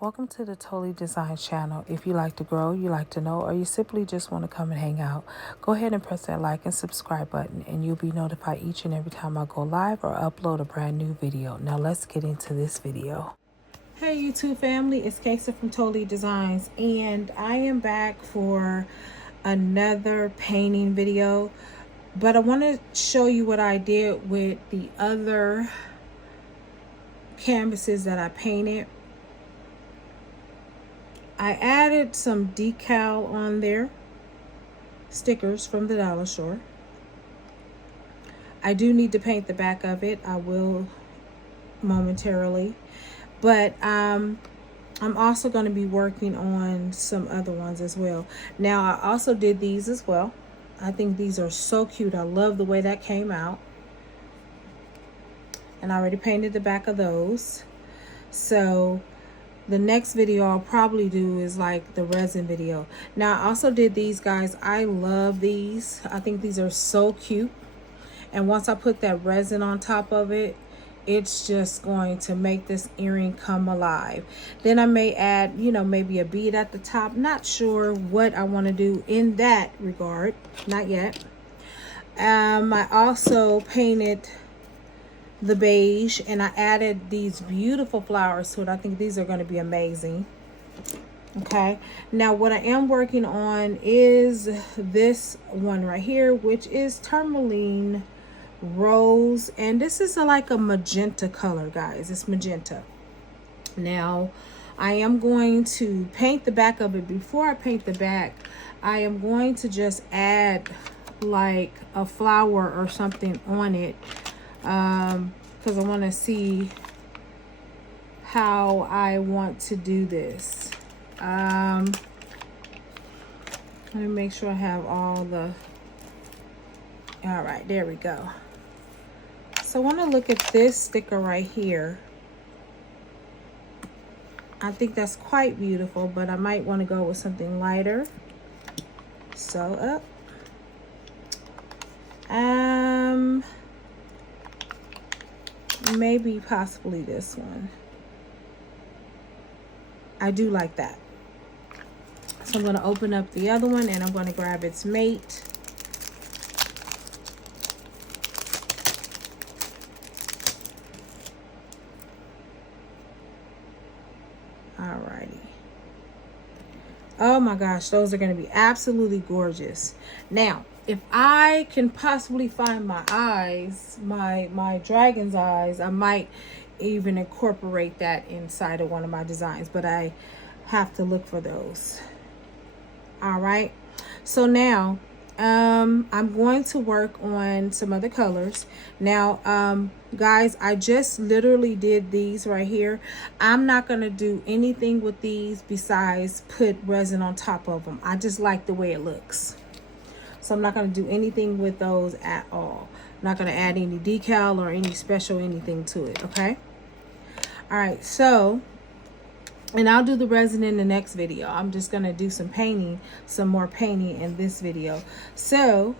Welcome to the Totally Design channel. If you like to grow, you like to know, or you simply just want to come and hang out, go ahead and press that like and subscribe button and you'll be notified each and every time I go live or upload a brand new video. Now let's get into this video. Hey YouTube family, it's Casey from Totally Designs and I am back for another painting video, but I want to show you what I did with the other canvases that I painted. I added some decal on there, stickers from the dollar store. I do need to paint the back of it. I will momentarily, but I'm also going to be working on some other ones as well. Now I also did these as well. I think these are so cute. I love the way that came out, and I already painted the back of those. So the next video I'll probably do is like the resin video. Now I also did these, guys. I love these. I think these are so cute. And once I put that resin on top of it, it's just going to make this earring come alive. Then I may add, you know, maybe a bead at the top. Not sure what I want to do in that regard. Not yet. I also painted the beige and I added these beautiful flowers to it. I think these are going to be amazing. Okay, now what I am working on is this one right here, which is tourmaline rose, and this is like a magenta color, guys. It's magenta. Now I am going to paint the back of it. Before I paint the back, I am going to just add like a flower or something on it, because I want to see how I want to do this. Let me make sure I have all right, there we go. So I want to look at this sticker right here. I think that's quite beautiful, but I might want to go with something lighter. So maybe possibly this one. I do like that. So I'm going to open up the other one and I'm going to grab its mate. Alrighty. Oh my gosh, those are going to be absolutely gorgeous. Now, if I can possibly find my eyes, my dragon's eyes, I might even incorporate that inside of one of my designs, but I have to look for those. All right, so now I'm going to work on some other colors. Now guys, I just literally did these right here. I'm not going to do anything with these besides put resin on top of them. I just like the way it looks. So I'm not going to do anything with those at all. I'm not going to add any decal or any special anything to it, okay? All right, so, and I'll do the resin in the next video. I'm just going to do some painting, some more painting in this video. So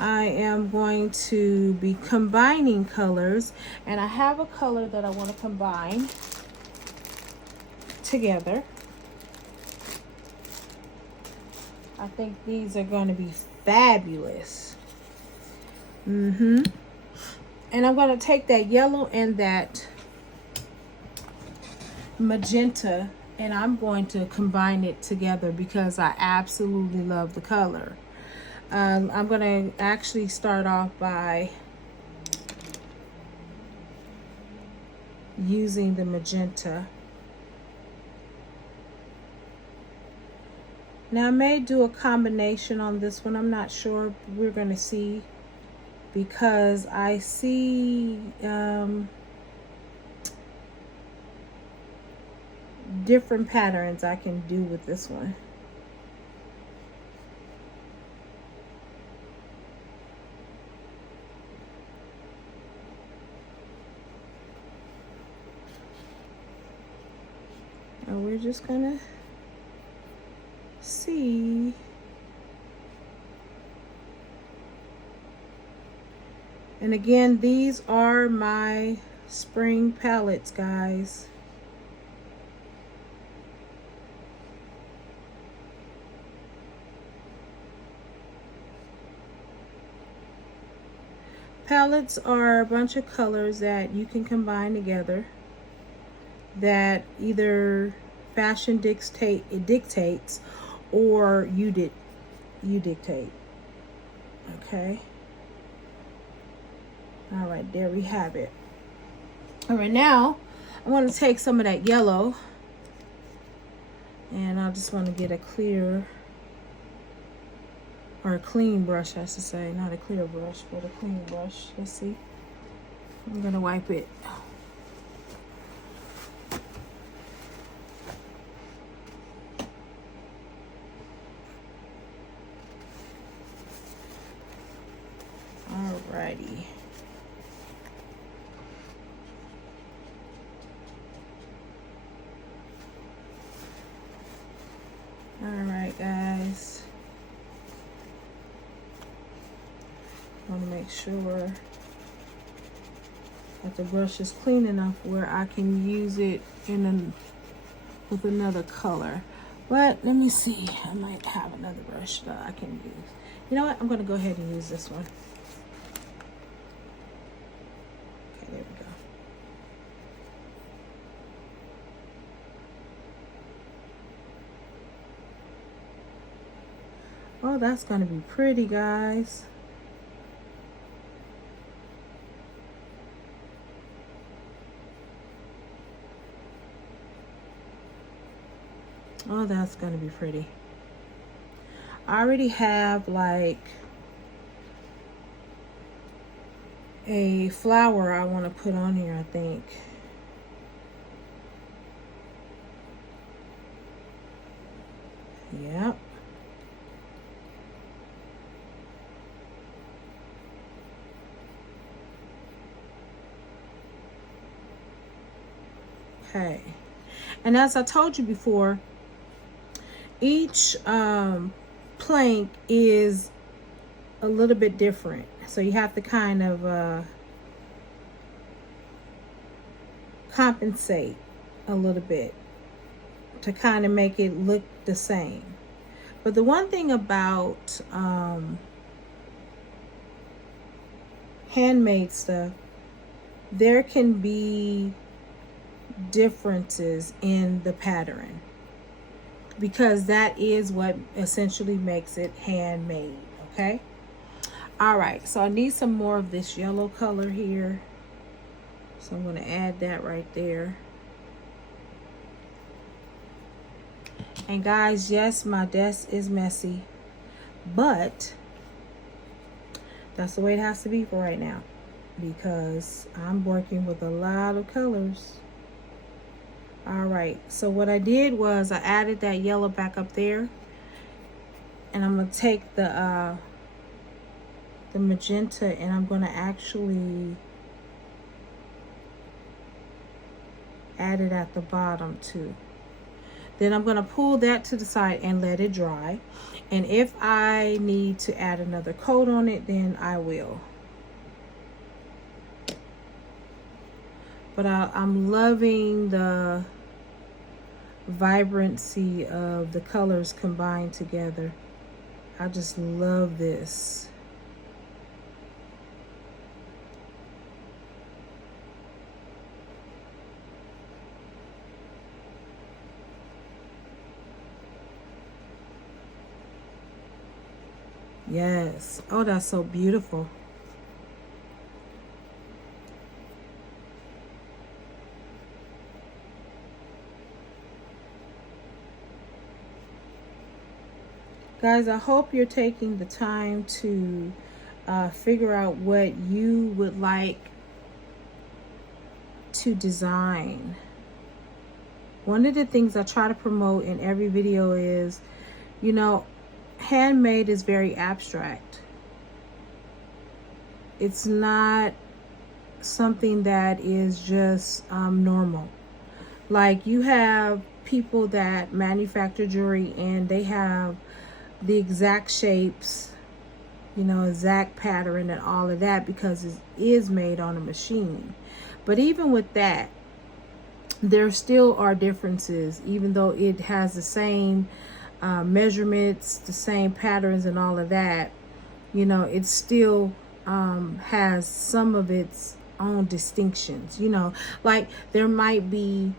I am going to be combining colors, and I have a color that I want to combine together. I think these are going to be fabulous. And I'm going to take that yellow and that magenta, and I'm going to combine it together because I absolutely love the color. I'm going to actually start off by using the magenta. Now I may do a combination on this one. I'm not sure. We're going to see, because I see different patterns I can do with this one. And we're just going to see. And again, these are my spring palettes, guys. Palettes are a bunch of colors that you can combine together that either fashion dictates or you dictate. Okay. All right, there we have it. All right, now I want to take some of that yellow, and I just want to get a clear or a clean brush, I should say, not a clear brush, but a clean brush. Let's see. I'm gonna wipe it. Alrighty. Alright, guys. I want to make sure that the brush is clean enough where I can use it with another color. But let me see. I might have another brush that I can use. You know what? I'm going to go ahead and use this one. Okay, there we go. Oh, that's going to be pretty, guys. Oh, that's going to be pretty. I already have like a flower I want to put on here, I think. Yep. Okay. And as I told you before, each plank is a little bit different. So you have to kind of compensate a little bit to kind of make it look the same. But the one thing about handmade stuff, there can be differences in the pattern, because that is what essentially makes it handmade. Okay. All right, so I need some more of this yellow color here, so I'm going to add that right there. And guys, yes, my desk is messy, but that's the way it has to be for right now, because I'm working with a lot of colors. All right, so what I did was I added that yellow back up there, and I'm going to take the magenta, and I'm going to actually add it at the bottom too. Then I'm going to pull that to the side and let it dry. And if I need to add another coat on it, then I will. But I'm loving the vibrancy of the colors combined together. I just love this. Yes. Oh, that's so beautiful. Guys, I hope you're taking the time to figure out what you would like to design. One of the things I try to promote in every video is, you know, handmade is very abstract. It's not something that is just normal. Like, you have people that manufacture jewelry and they have the exact shapes, you know, exact pattern and all of that, because it is made on a machine. But even with that, there still are differences, even though it has the same measurements, the same patterns and all of that. You know, it's still has some of its own distinctions, you know, like there might be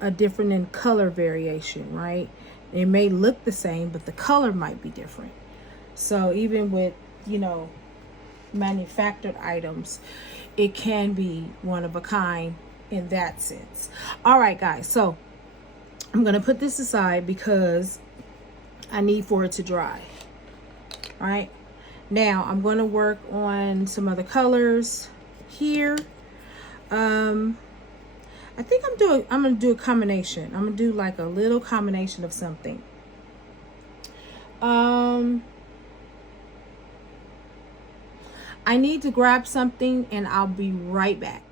a different in color variation, right? It may look the same, but the color might be different. So even with, you know, manufactured items, it can be one of a kind in that sense. All right, guys, so I'm gonna put this aside because I need for it to dry. All right, now I'm going to work on some other colors here. I think I'm going to do a combination. I'm going to do like a little combination of something. I need to grab something and I'll be right back.